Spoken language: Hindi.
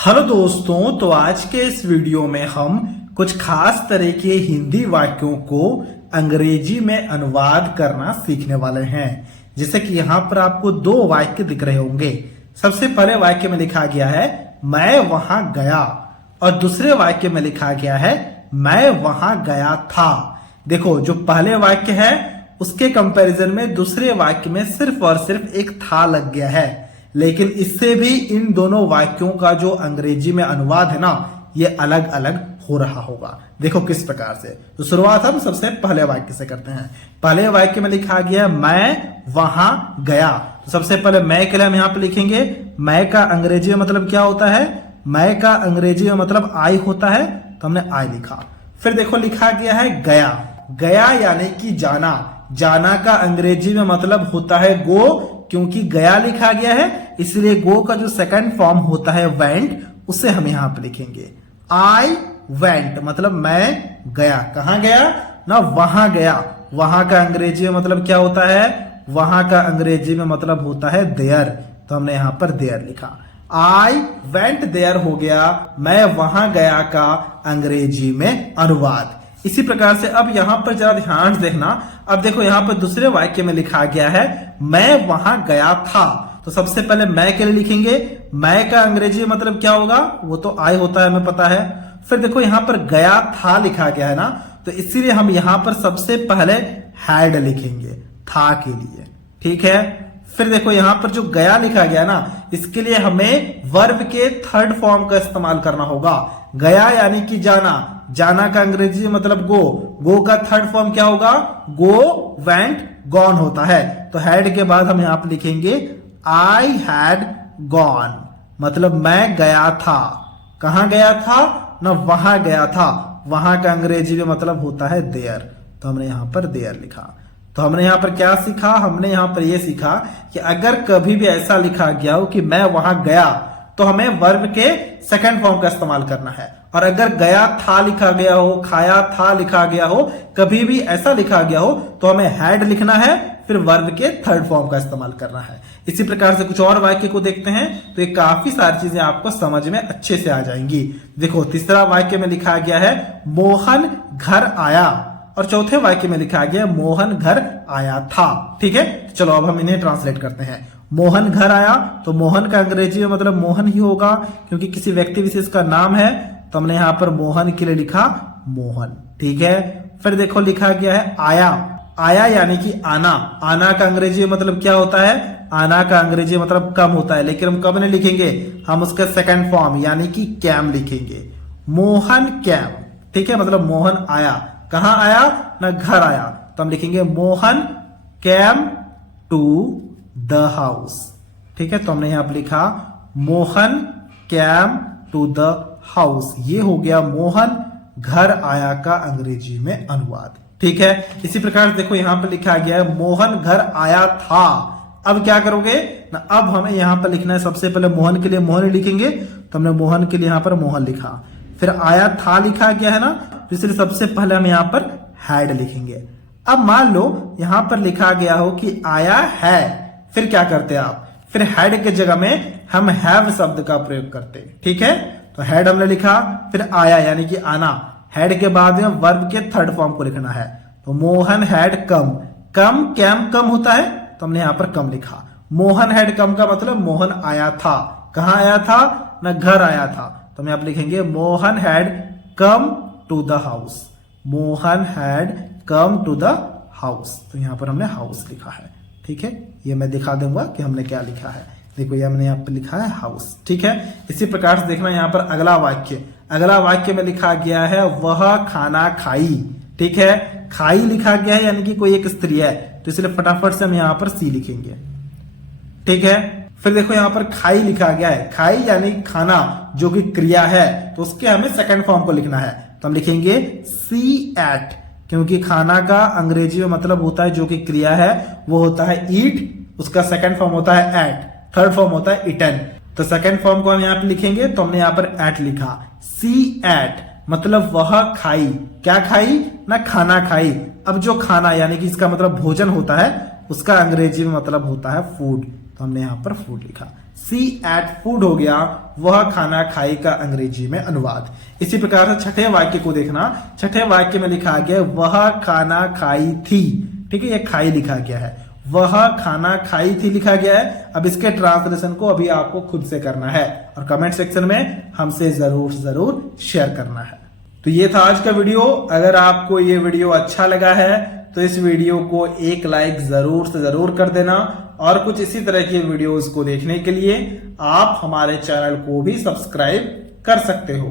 हेलो दोस्तों, तो आज के इस वीडियो में हम कुछ खास तरह के हिंदी वाक्यों को अंग्रेजी में अनुवाद करना सीखने वाले हैं। जैसे कि यहाँ पर आपको दो वाक्य दिख रहे होंगे। सबसे पहले वाक्य में लिखा गया है मैं वहां गया, और दूसरे वाक्य में लिखा गया है मैं वहां गया था। देखो, जो पहले वाक्य है उसके कंपैरिजन में दूसरे वाक्य में सिर्फ और सिर्फ एक था लग गया है, लेकिन इससे भी इन दोनों वाक्यों का जो अंग्रेजी में अनुवाद है ना, ये अलग अलग हो रहा होगा। देखो किस प्रकार से। तो शुरुआत हम सबसे पहले वाक्य से करते हैं। पहले वाक्य में लिखा गया मैं वहां गया। तो सबसे पहले मैं के लिए हम यहां पे लिखेंगे मैं का अंग्रेजी में मतलब क्या होता है। मैं का अंग्रेजी में मतलब आई होता है, तो हमने आई लिखा। फिर देखो लिखा गया है गया। गया यानी कि जाना। जाना का अंग्रेजी में मतलब होता है गो। क्योंकि गया लिखा गया है इसलिए गो का जो सेकंड फॉर्म होता है वेंट, उसे हम यहां पे लिखेंगे आई वेंट, मतलब मैं गया। कहां गया ना, वहां गया। वहां का अंग्रेजी में मतलब क्या होता है, वहां का अंग्रेजी में मतलब होता है देयर, तो हमने यहां पर देयर लिखा। आई वेंट देयर हो गया मैं वहां गया का अंग्रेजी में अनुवाद। इसी प्रकार से अब यहां पर जरा ध्यान से देखना। अब देखो यहां पर दूसरे वाक्य में लिखा गया है मैं वहां गया था। तो सबसे पहले मैं के लिए लिखेंगे मैं का अंग्रेजी मतलब क्या होगा, वो तो आई होता है, हमें पता है। फिर देखो यहां पर गया था लिखा गया है ना, तो इसीलिए हम यहां पर सबसे पहले हैड लिखेंगे था के लिए, ठीक है। फिर देखो यहां पर जो गया लिखा गया ना, इसके लिए हमें वर्ब के थर्ड फॉर्म का इस्तेमाल करना होगा। गया यानी कि जाना। जाना का अंग्रेजी मतलब गो। गो का थर्ड फॉर्म क्या होगा, गो वेंट गॉन होता है। तो हैड के बाद हम यहां पर लिखेंगे आई हैड गॉन, मतलब मैं गया था। कहां गया था ना, वहां गया था। वहां का अंग्रेजी में मतलब होता है देयर, तो हमने यहां पर देयर लिखा। तो हमने यहां पर क्या सीखा, हमने यहां पर यह सीखा कि अगर कभी भी ऐसा लिखा गया हो कि मैं वहां गया, तो हमें वर्ब के सेकंड फॉर्म का इस्तेमाल करना है। और अगर गया था लिखा गया हो, खाया था लिखा गया हो, कभी भी ऐसा लिखा गया हो, तो हमें हैड लिखना है, फिर वर्ब के थर्ड फॉर्म का इस्तेमाल करना है। इसी प्रकार से कुछ और वाक्य को देखते हैं, तो ये काफी सारी चीजें आपको समझ में अच्छे से आ जाएंगी। देखो तीसरा वाक्य में लिखा गया है मोहन घर आया, और चौथे वाक्य में लिखा गया मोहन घर आया था, ठीक है। चलो अब हम इन्हें ट्रांसलेट करते हैं। मोहन घर आया, तो मोहन का अंग्रेजी में मतलब मोहन ही होगा, क्योंकि किसी व्यक्ति विशेष का नाम है, तो हमने यहां पर मोहन के लिए लिखा मोहन, ठीक है। फिर देखो लिखा गया है आया। आया यानी कि आना। आना का अंग्रेजी में मतलब क्या होता है, आना का अंग्रेजी मतलब कम होता है, लेकिन हम कब नहीं लिखेंगे, हम उसका सेकंड फॉर्म यानी कि कैम लिखेंगे। मोहन कैम, ठीक है, मतलब मोहन आया। कहां आया ना, घर आया, तो हम लिखेंगे Mohan came to the house, ठीक है। तो हमने यहां पर लिखा Mohan came to the house. ये हो गया मोहन घर आया का अंग्रेजी में अनुवाद, ठीक है। इसी प्रकार देखो यहां पर लिखा गया है मोहन घर आया था। अब क्या करोगे ना, अब हमें यहां पर लिखना है सबसे पहले मोहन के लिए मोहन लिखेंगे, तो हमने मोहन के लिए यहां पर मोहन लिखा। फिर आया था लिखा गया है ना, तो इसलिए सबसे पहले हम यहां पर हैड लिखेंगे। अब मान लो यहां पर लिखा गया हो कि आया है, फिर क्या करते आप, फिर हैड के जगह में हम हैव शब्द का प्रयोग करते, ठीक है। तो हैड हमने लिखा, फिर आया यानी कि आना। हैड के बाद में वर्ब के थर्ड फॉर्म को लिखना है, तो Mohan had come. Come came come होता है, तो हमने यहां पर कम लिखा। मोहन हैड कम का मतलब मोहन आया था। कहां आया था ना, घर आया था, तो हम यहां पर लिखेंगे Mohan had come to the house. Mohan had come to the house, तो यहां पर हमने हाउस लिखा है, ठीक है। ये मैं दिखा दूंगा कि हमने क्या लिखा है। देखो ये हमने यहाँ पे लिखा है हाउस, ठीक है। इसी प्रकार से देखना यहाँ पर अगला वाक्य। अगला वाक्य में लिखा गया है वह खाना खाई, ठीक है। खाई लिखा गया है यानी कि कोई एक स्त्री है, तो इसलिए फटाफट से हम यहाँ पर सी लिखेंगे, ठीक है। फिर देखो यहाँ पर खाई लिखा गया है। खाई यानी खाना, जो कि क्रिया है, तो उसके हमें सेकंड फॉर्म को लिखना है, तो हम लिखेंगे सी एट, क्योंकि खाना का अंग्रेजी में मतलब होता है जो कि क्रिया है, वो होता है ईट, उसका सेकंड फॉर्म होता है एट, थर्ड फॉर्म होता है इटन। तो सेकंड फॉर्म को हम यहां पे लिखेंगे, तो हमने यहां पर एट लिखा। सी एट मतलब वह खाई। क्या खाई ना, खाना खाई। अब जो खाना यानी कि इसका मतलब भोजन होता है, उसका अंग्रेजी में मतलब होता है फूड, तो हमने यहां पर फूड लिखा। सी एट फूड हो गया वह खाना खाई का अंग्रेजी में अनुवाद। इसी प्रकार से छठे वाक्य को देखना, छठे वाक्य में लिखा गया वह खाना खाई थी। ठीक है, यह खाई लिखा गया है, वह खाना खाई थी लिखा गया है। अब इसके ट्रांसलेशन को अभी आपको खुद से करना है और कमेंट सेक्शन में हमसे जरूर शेयर करना है। तो ये था आज का वीडियो। अगर आपको ये वीडियो अच्छा लगा है तो इस वीडियो को एक लाइक जरूर से जरूर कर देना और कुछ इसी तरह के वीडियोस को देखने के लिए आप हमारे चैनल को भी सब्सक्राइब कर सकते हो।